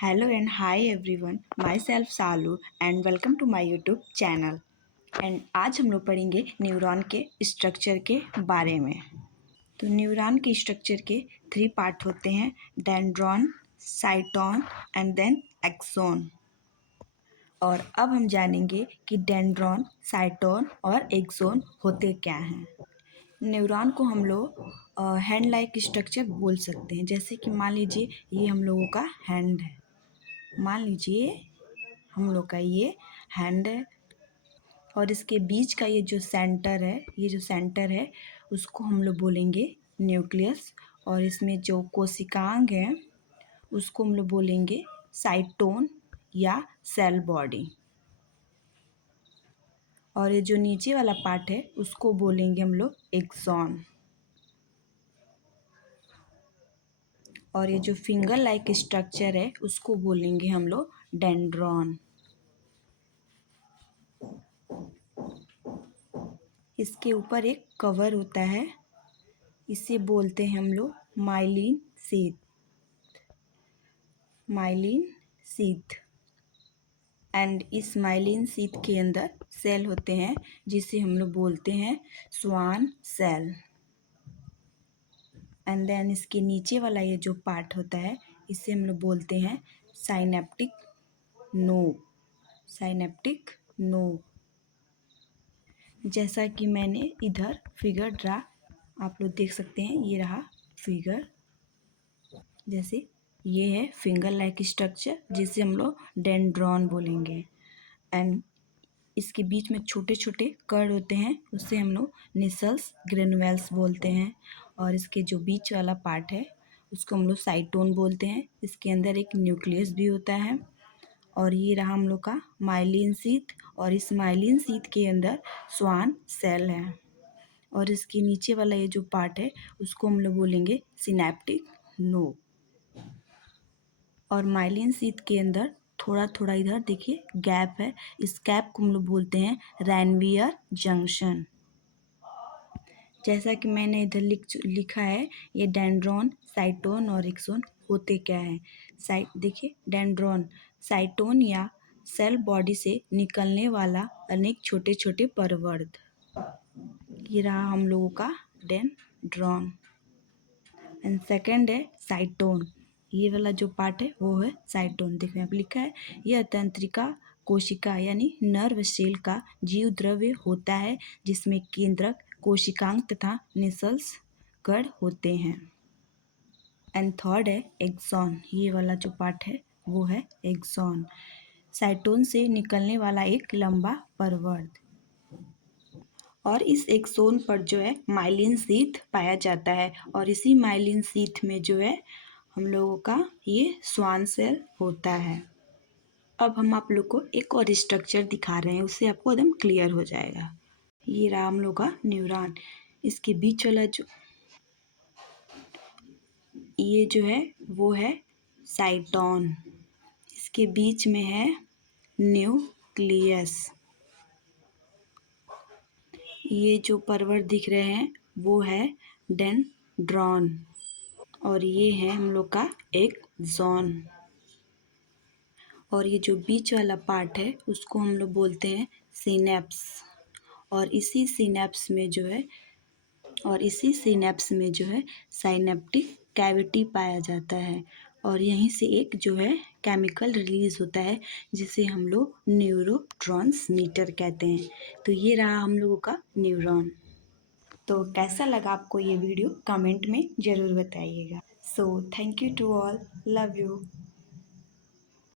Hello and hi everyone, myself Salu and welcome to my YouTube channel. And आज हम लोग पढ़ेंगे neuron के स्ट्रक्चर के बारे में। तो न्यूरॉन के स्ट्रक्चर के 3 पार्ट होते हैं, dendron, cyton and then axon. और अब हम जानेंगे कि डेंड्रॉन, साइटोन और एक्सोन होते क्या हैं। न्यूरॉन को हम लोग हैंड लाइक स्ट्रक्चर बोल सकते हैं। जैसे कि मान लीजिए ये हम लोगों का हैंड है, मान लीजिए हम लोग का ये हैंड है और इसके बीच का ये जो सेंटर है उसको हम लोग बोलेंगे न्यूक्लियस। और इसमें जो कोशिकांग है उसको हम लोग बोलेंगे साइटोन या सेल बॉडी। और ये जो नीचे वाला पार्ट है उसको बोलेंगे हम लोग एक्सॉन। और ये जो फिंगर लाइक स्ट्रक्चर है उसको बोलेंगे हम लोग डेंड्रॉन। इसके ऊपर एक कवर होता है, इसे बोलते हैं हम लोग माइलिन शीथ। एंड इस माइलिन शीथ के अंदर सेल होते हैं जिसे हम लोग बोलते हैं स्वान सेल। एंड देन इसके नीचे वाला ये जो पार्ट होता है इसे हम लोग बोलते हैं साइनेप्टिक नोव। जैसा कि मैंने इधर फिगर ड्रा, आप लोग देख सकते हैं, ये रहा फिगर। जैसे ये है फिंगर लाइक स्ट्रक्चर जिसे हम लोग डेंड्रॉन बोलेंगे। एंड इसके बीच में छोटे छोटे कण होते हैं, उससे हम लोग निसल्स ग्रेनुअल्स बोलते हैं। और इसके जो बीच वाला पार्ट है उसको हम लोग साइटोन बोलते हैं। इसके अंदर एक न्यूक्लियस भी होता है। और ये रहा हम लोग का माइलिन शीथ, और इस माइलिन शीथ के अंदर स्वान सेल है। और इसके नीचे वाला ये जो पार्ट है उसको हम लोग बोलेंगे सिनेप्टिक नोव। और माइलिन शीथ के अंदर थोड़ा थोड़ा इधर देखिए गैप है, इस गैप को हम लोग बोलते हैं रैनवियर जंक्शन। जैसा कि मैंने इधर लिखा है, ये डेंड्रॉन, साइटोन और एक्सोन होते क्या है। देखिए डेंड्रॉन साइटोन या सेल बॉडी से निकलने वाला अनेक छोटे छोटे परवर्ध। ये रहा हम लोगों का डेंड्रॉन। एंड सेकेंड है साइटोन। ये वाला जो पार्ट है वो है साइटोन। देखो यहाँ पे लिखा है, यह तंत्रिका कोशिका यानी नर्व सेल का जीव द्रव्य होता है जिसमें केंद्रक, कोशिकांग तथा निसल्स कण होते हैं। एंड थर्ड है एक्सॉन। ये वाला जो पार्ट है वो है एक्सॉन, साइटोन से निकलने वाला एक लंबा परवर्ध। और इस एक्सोन पर जो है माइलिन शीथ पाया जाता है। और इसी माइलिन शीथ में जो है हम लोगों का ये स्वान सेल होता है। अब हम आप लोग को एक और स्ट्रक्चर दिखा रहे हैं, उससे आपको एकदम क्लियर हो जाएगा। ये रहा हम लोग का न्यूरॉन। इसके बीच वाला जो ये जो है वो है साइटोन। इसके बीच में है न्यूक्लियस। ये जो परवर्त दिख रहे हैं वो है डेंड्रॉन। और ये है हम लोग का एक जोन। और ये जो बीच वाला पार्ट है उसको हम लोग बोलते हैं सिनेप्स। और इसी सिनेप्स में जो है साइनेप्टिक कैविटी पाया जाता है। और यहीं से एक जो है केमिकल रिलीज होता है जिसे हम लोग न्यूरोट्रांसमीटर कहते हैं। तो ये रहा हम लोगों का न्यूरॉन। तो कैसा लगा आपको ये वीडियो कमेंट में ज़रूर बताइएगा। So thank you to all, love you.